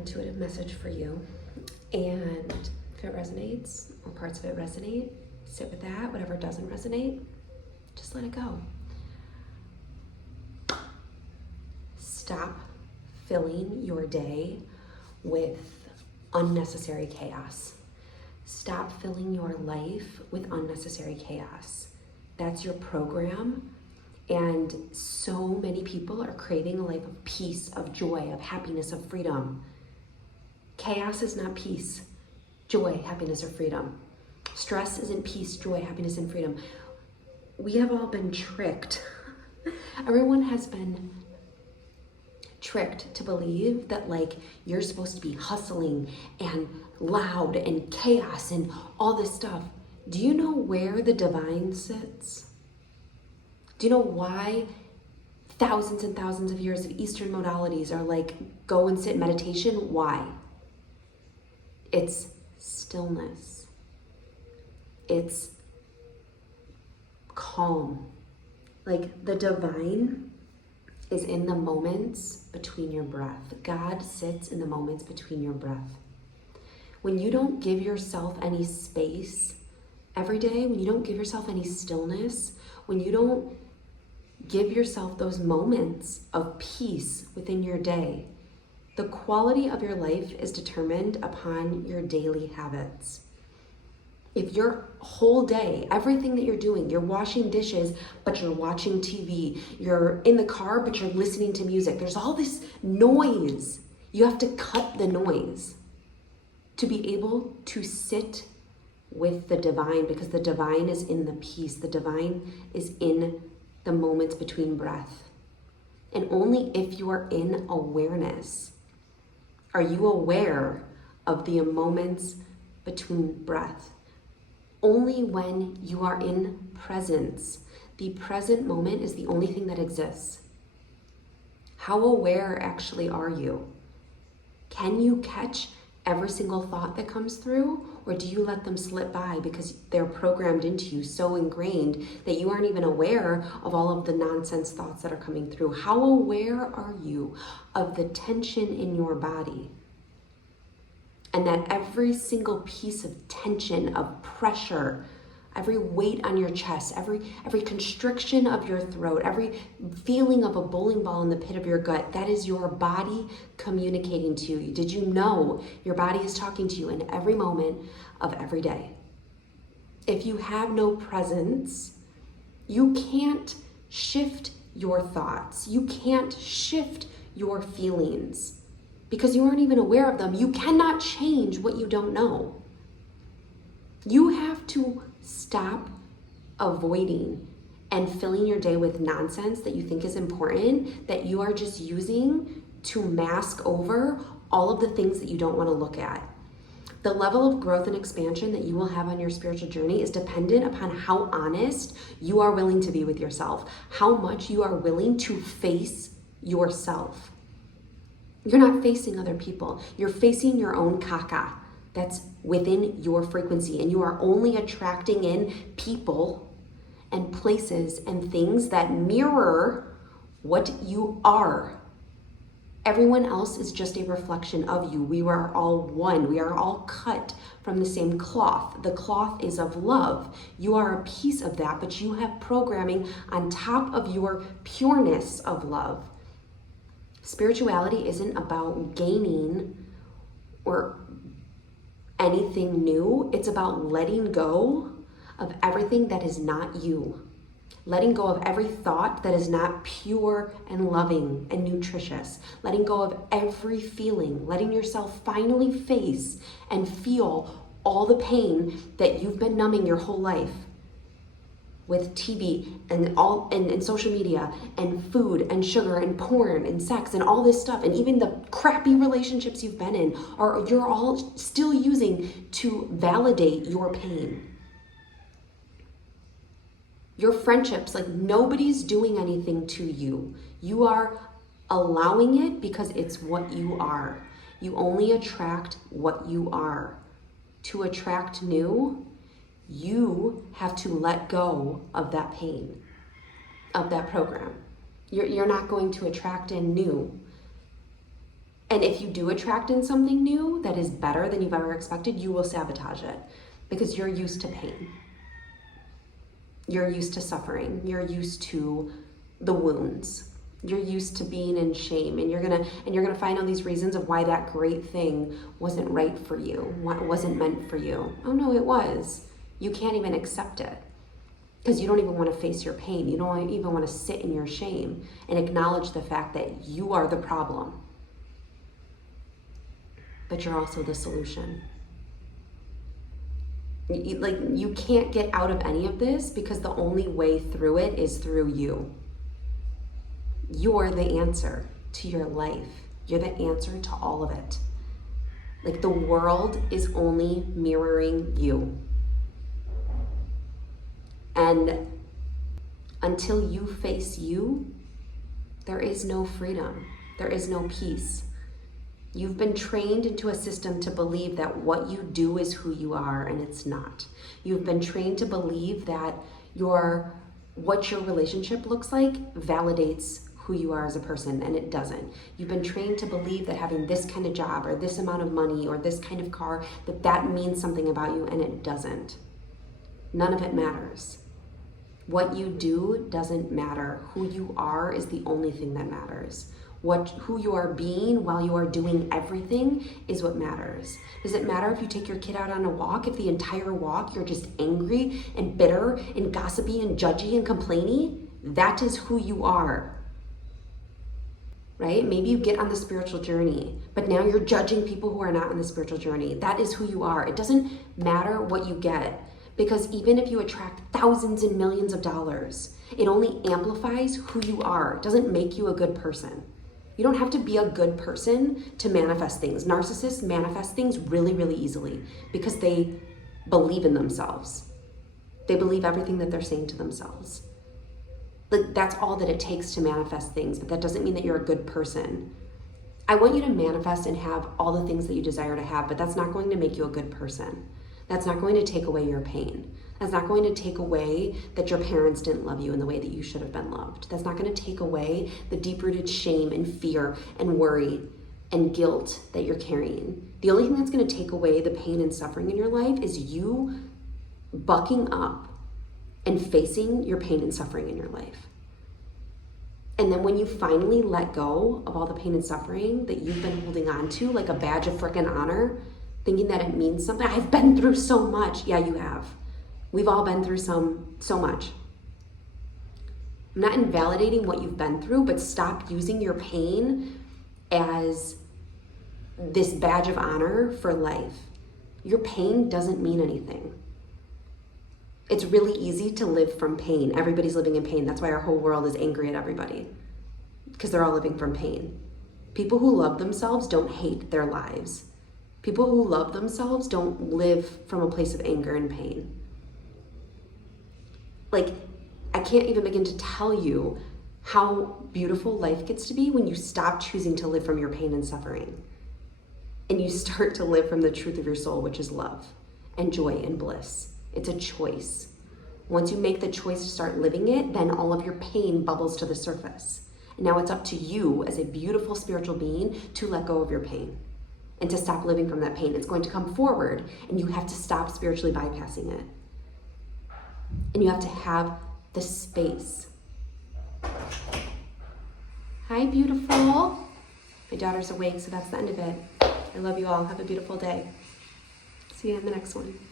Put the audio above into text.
intuitive message for you. And if it resonates or parts of it resonate, sit with that. Whatever doesn't resonate, just let it go. Stop filling your day with unnecessary chaos. Stop filling your life with unnecessary chaos. That's your program. And so many people are craving a life of peace, of joy, of happiness, of freedom. Chaos is not peace, joy, happiness, or freedom. Stress isn't peace, joy, happiness, and freedom. We have all been tricked. Everyone has been tricked to believe that you're supposed to be hustling and loud and chaos and all this stuff. Do you know where the divine sits? Do you know why thousands and thousands of years of Eastern modalities are go and sit in meditation? Why? It's stillness. It's calm. The divine is in the moments between your breath. God sits in the moments between your breath. When you don't give yourself any space every day, when you don't give yourself any stillness, when you don't give yourself those moments of peace within your day, the quality of your life is determined upon your daily habits. If your whole day, everything that you're doing, you're washing dishes, but you're watching TV, you're in the car, but you're listening to music, there's all this noise. You have to cut the noise to be able to sit with the divine, because the divine is in the peace. The divine is in the moments between breath. And only if you are in awareness are you aware of the moments between breath. Only when you are in presence. The present moment is the only thing that exists. How aware actually are you? Can you catch every single thought that comes through, or do you let them slip by because they're programmed into you, so ingrained that you aren't even aware of all of the nonsense thoughts that are coming through? How aware are you of the tension in your body? And that every single piece of tension, of pressure, every weight on your chest, every constriction of your throat, every feeling of a bowling ball in the pit of your gut, that is your body communicating to you. Did you know your body is talking to you in every moment of every day? If you have no presence, you can't shift your thoughts. You can't shift your feelings because you aren't even aware of them. You cannot change what you don't know. You have to stop avoiding and filling your day with nonsense that you think is important, that you are just using to mask over all of the things that you don't want to look at. The level of growth and expansion that you will have on your spiritual journey is dependent upon how honest you are willing to be with yourself, how much you are willing to face yourself. You're not facing other people. You're facing your own caca that's within your frequency, and you are only attracting in people and places and things that mirror what you are. Everyone else is just a reflection of you. We are all one. We are all cut from the same cloth. The cloth is of love. You are a piece of that, but you have programming on top of your pureness of love. Spirituality isn't about gaining or anything new. It's about letting go of everything that is not you. Letting go of every thought that is not pure and loving and nutritious. Letting go of every feeling. Letting yourself finally face and feel all the pain that you've been numbing your whole life with TV and social media and food and sugar and porn and sex and all this stuff, and even the crappy relationships you've been in, or you're all still using to validate your pain. Your friendships, nobody's doing anything to you. You are allowing it because it's what you are. You only attract what you are. To attract new, you have to let go of that pain, of that program. You're not going to attract in new And if you do attract in something new that is better than you've ever expected, you will sabotage it because you're used to pain. You're used to suffering. You're used to the wounds. You're used to being in shame, and you're gonna find all these reasons of why that great thing wasn't right for you, what wasn't meant for you. Oh no, it was. You can't even accept it because you don't even want to face your pain. You don't even want to sit in your shame and acknowledge the fact that you are the problem, but you're also the solution. You can't get out of any of this because the only way through it is through you. You're the answer to your life. You're the answer to all of it. Like, the world is only mirroring you. And until you face you, there is no freedom. There is no peace. You've been trained into a system to believe that what you do is who you are, and it's not. You've been trained to believe that what your relationship looks like validates who you are as a person, and it doesn't. You've been trained to believe that having this kind of job or this amount of money or this kind of car, that means something about you, and it doesn't. None of it matters. What you do doesn't matter. Who you are is the only thing that matters. Who you are being while you are doing everything is what matters. Does it matter if you take your kid out on a walk, if the entire walk you're just angry and bitter and gossipy and judgy and complainy? That is who you are. Right? Maybe you get on the spiritual journey, but now you're judging people who are not on the spiritual journey. That is who you are. It doesn't matter what you get, because even if you attract thousands and millions of dollars, it only amplifies who you are. It doesn't make you a good person. You don't have to be a good person to manifest things. Narcissists manifest things really, really easily because they believe in themselves. They believe everything that they're saying to themselves. Like, that's all that it takes to manifest things, but that doesn't mean that you're a good person. I want you to manifest and have all the things that you desire to have, but that's not going to make you a good person. That's not going to take away your pain. That's not going to take away that your parents didn't love you in the way that you should have been loved. That's not going to take away the deep-rooted shame and fear and worry and guilt that you're carrying. The only thing that's going to take away the pain and suffering in your life is you bucking up and facing your pain and suffering in your life. And then when you finally let go of all the pain and suffering that you've been holding on to like a badge of frickin' honor, thinking that it means something. I've been through so much. Yeah, you have. We've all been through so much. I'm not invalidating what you've been through, but stop using your pain as this badge of honor for life. Your pain doesn't mean anything. It's really easy to live from pain. Everybody's living in pain. That's why our whole world is angry at everybody, because they're all living from pain. People who love themselves don't hate their lives. People who love themselves don't live from a place of anger and pain. Like, I can't even begin to tell you how beautiful life gets to be when you stop choosing to live from your pain and suffering, and you start to live from the truth of your soul, which is love and joy and bliss. It's a choice. Once you make the choice to start living it, then all of your pain bubbles to the surface. And now it's up to you as a beautiful spiritual being to let go of your pain and to stop living from that pain. It's going to come forward, and you have to stop spiritually bypassing it. And you have to have the space. Hi, beautiful. My daughter's awake, so that's the end of it. I love you all. Have a beautiful day. See you in the next one.